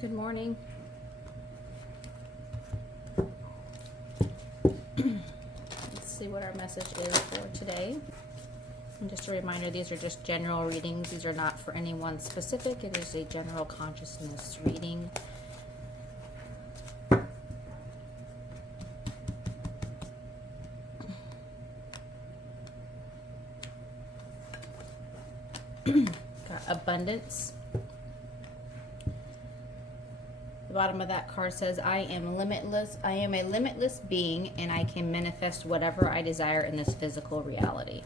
Good morning. Let's see what our message is for today. And just a reminder, these are just general readings. These are not for anyone specific. It is a general consciousness reading. Got abundance. The bottom of that card says, I am limitless. I am a limitless being, and I can manifest whatever I desire in this physical reality.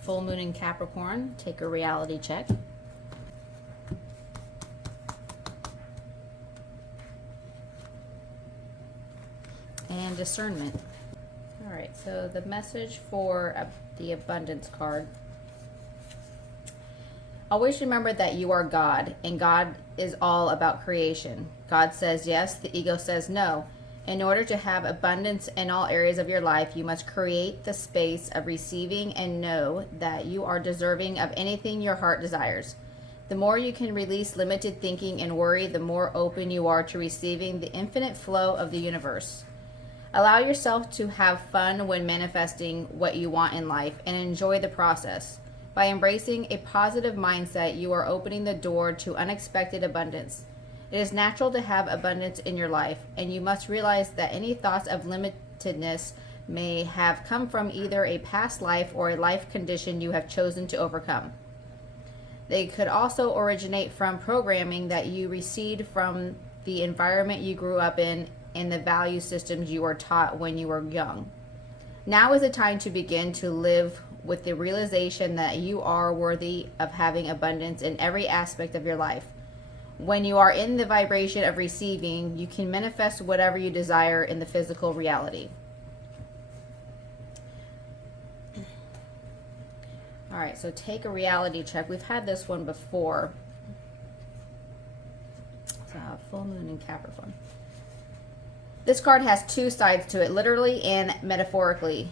Full moon in Capricorn. Take a reality check. And discernment. All right, so the message for the abundance card. Always remember that you are God, and God is all about creation. God says yes, the ego says no. In order to have abundance in all areas of your life, you must create the space of receiving and know that you are deserving of anything your heart desires. The more you can release limited thinking and worry, the more open you are to receiving the infinite flow of the universe. Allow yourself to have fun when manifesting what you want in life and enjoy the process. By embracing a positive mindset, you are opening the door to unexpected abundance. It is natural to have abundance in your life, and you must realize that any thoughts of limitedness may have come from either a past life or a life condition you have chosen to overcome. They could also originate from programming that you received from the environment you grew up in and the value systems you were taught when you were young. Now is the time to begin to live with the realization that you are worthy of having abundance in every aspect of your life. When you are in the vibration of receiving, you can manifest whatever you desire in the physical reality. All right, so take a reality check. We've had this one before. So, full moon in Capricorn. This card has two sides to it, literally and metaphorically.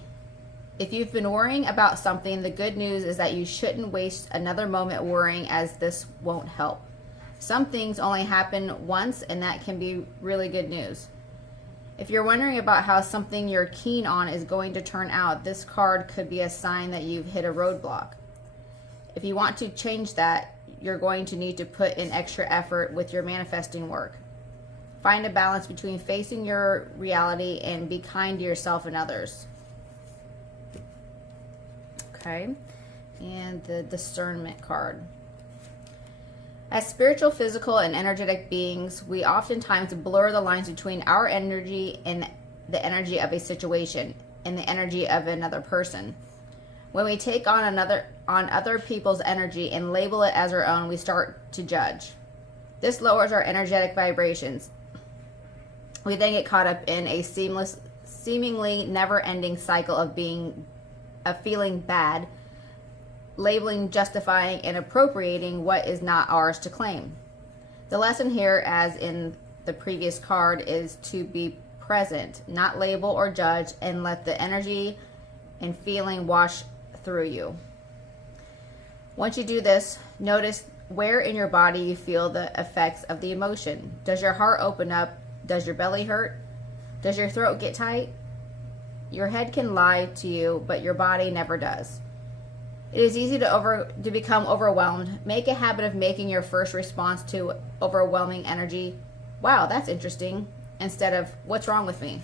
If you've been worrying about something, the good news is that you shouldn't waste another moment worrying, as this won't help. Some things only happen once, and that can be really good news. If you're wondering about how something you're keen on is going to turn out, this card could be a sign that you've hit a roadblock. If you want to change that, you're going to need to put in extra effort with your manifesting work. Find a balance between facing your reality and be kind to yourself and others. Okay, and the discernment card. As spiritual, physical, and energetic beings, we oftentimes blur the lines between our energy and the energy of a situation and the energy of another person. When we take on other people's energy and label it as our own, we start to judge. This lowers our energetic vibrations. We then get caught up in a seemingly never-ending cycle of feeling bad, labeling, justifying, and appropriating what is not ours to claim. The lesson here, as in the previous card, is to be present, not label or judge, and let the energy and feeling wash through you. Once you do this, notice where in your body you feel the effects of the emotion. Does your heart open up? Does your belly hurt? Does your throat get tight? Your head can lie to you, but your body never does. It is easy to become overwhelmed. Make a habit of making your first response to overwhelming energy, wow, that's interesting, instead of, what's wrong with me?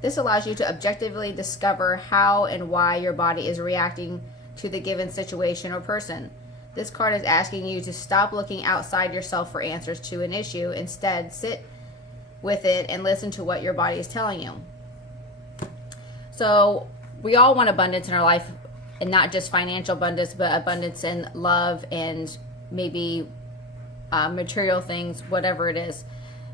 This allows you to objectively discover how and why your body is reacting to the given situation or person. This card is asking you to stop looking outside yourself for answers to an issue. Instead, sit with it and listen to what your body is telling you. So we all want abundance in our life, and not just financial abundance, but abundance in love and maybe material things, whatever it is.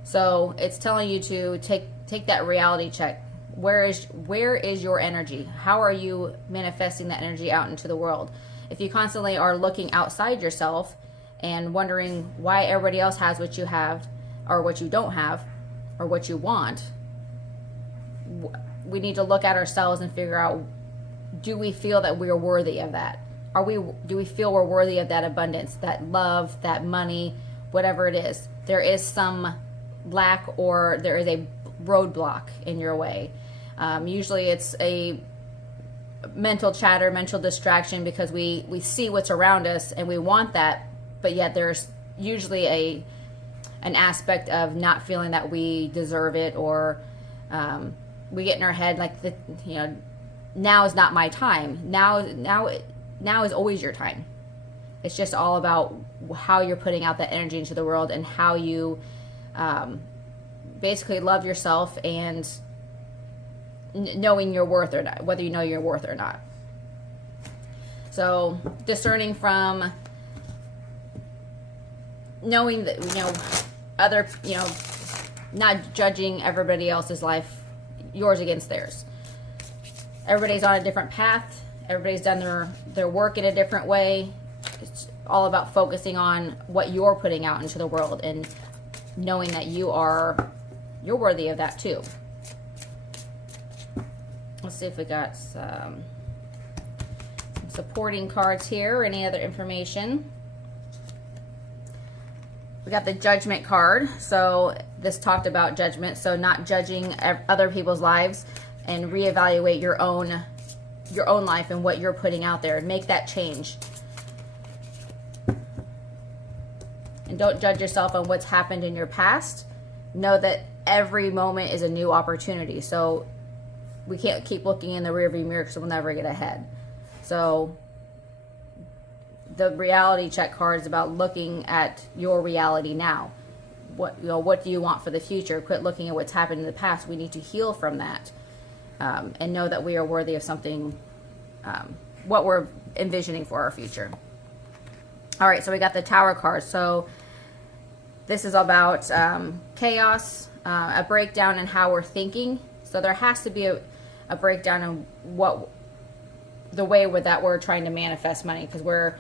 So it's telling you to take that reality check. Where is your energy? How are you manifesting that energy out into the world? If you constantly are looking outside yourself and wondering why everybody else has what you have, or what you don't have, or what you want, we need to look at ourselves and figure out do we feel that we are worthy of that? Do we feel we're worthy of that abundance, that love, that money, whatever it is? There is some lack, or there is a roadblock in your way. Usually it's a mental chatter, mental distraction, because we see what's around us and we want that, but yet there's usually an aspect of not feeling that we deserve it, or we get in our head like, now is not my time. Now is always your time. It's just all about how you're putting out that energy into the world, and how you basically love yourself, and knowing your worth or not, whether you know your worth or not. So discerning from knowing that, other, not judging everybody else's life, yours against theirs. Everybody's on a different path. Everybody's done their work in a different way. It's all about focusing on what you're putting out into the world, and knowing that you're worthy of that too. Let's see if we got some supporting cards here, or any other information. We got the Judgment card. So this talked about judgment. So not judging other people's lives, and reevaluate your own life and what you're putting out there, and make that change. And don't judge yourself on what's happened in your past. Know that every moment is a new opportunity. So we can't keep looking in the rearview mirror, because we'll never get ahead. So the reality check card is about looking at your reality now. What do you want for the future? Quit looking at what's happened in the past. We need to heal from that, and know that we are worthy of something, what we're envisioning for our future. All right, so we got the Tower card. So this is about chaos, a breakdown in how we're thinking. So there has to be a breakdown in the way that we're trying to manifest money, because we're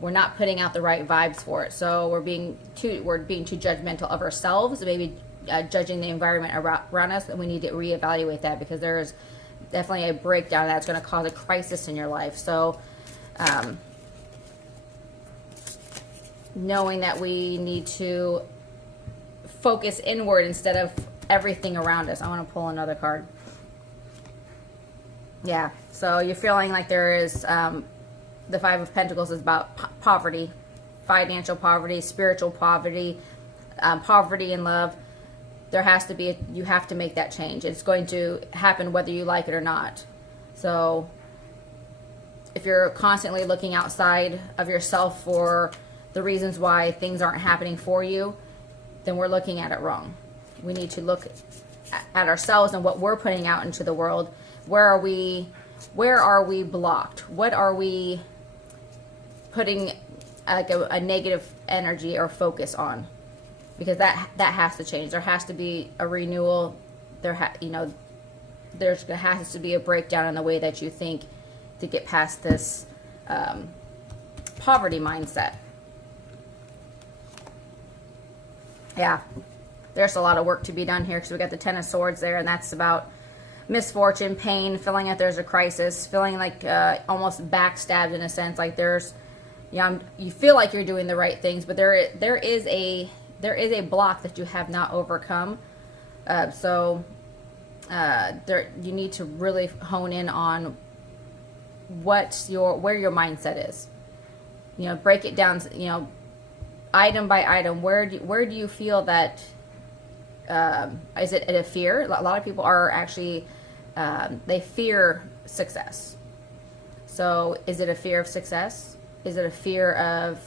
not putting out the right vibes for it. So we're being too judgmental of ourselves, maybe judging the environment around us, and we need to reevaluate that, because there's definitely a breakdown that's going to cause a crisis in your life. So knowing that we need to focus inward instead of everything around us. I want to pull another card. Yeah, so you're feeling like there is, the Five of Pentacles is about poverty, financial poverty, spiritual poverty, poverty in love. There has to be, you have to make that change. It's going to happen whether you like it or not. So if you're constantly looking outside of yourself for the reasons why things aren't happening for you, then we're looking at it wrong. We need to look at ourselves and what we're putting out into the world. Where are we blocked? What are we putting like a negative energy or focus on? Because that has to change. There has to be a renewal. There has to be a breakdown in the way that you think to get past this poverty mindset. Yeah, there's a lot of work to be done here, because we got the Ten of Swords there, and that's about misfortune, pain, feeling like there's a crisis, feeling like almost backstabbed in a sense, like there's, you feel like you're doing the right things, but there is a block that you have not overcome. So you need to really hone in on where your mindset is. Break it down. Item by item. Where do you feel that? Is it a fear? A lot of people are actually they fear success. So is it a fear of success? Is it a fear of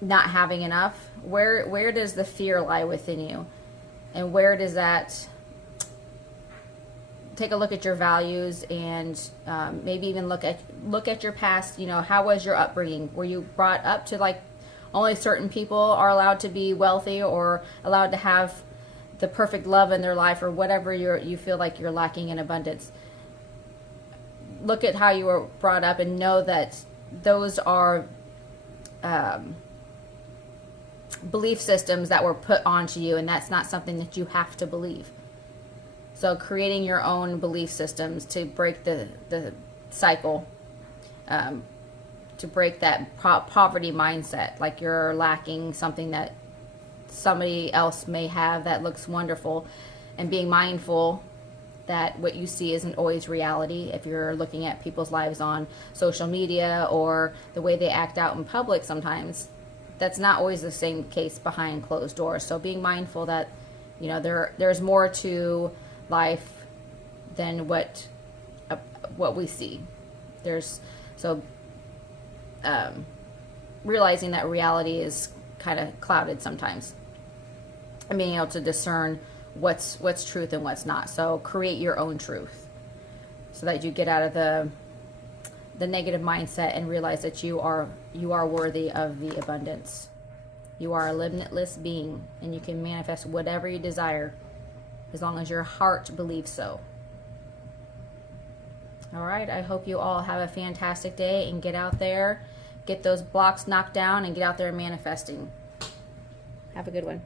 not having enough? Where does the fear lie within you? And where does that... Take a look at your values, and maybe even look at your past. How was your upbringing? Were you brought up to like only certain people are allowed to be wealthy, or allowed to have the perfect love in their life, or whatever you feel like you're lacking in abundance? Look at how you were brought up and know that those are belief systems that were put onto you, and that's not something that you have to believe. So creating your own belief systems to break the cycle, to break that poverty mindset, like you're lacking something that somebody else may have that looks wonderful, and being mindful that what you see isn't always reality. If you're looking at people's lives on social media or the way they act out in public, sometimes that's not always the same case behind closed doors. So being mindful that, you know, there's more to life than what we see. Realizing that reality is kind of clouded sometimes, and being able to discern what's truth and what's not. So create your own truth so that you get out of the negative mindset and realize that you are worthy of the abundance. You are a limitless being, and you can manifest whatever you desire as long as your heart believes so. All right, I hope you all have a fantastic day and get out there, get those blocks knocked down, and get out there manifesting. Have a good one.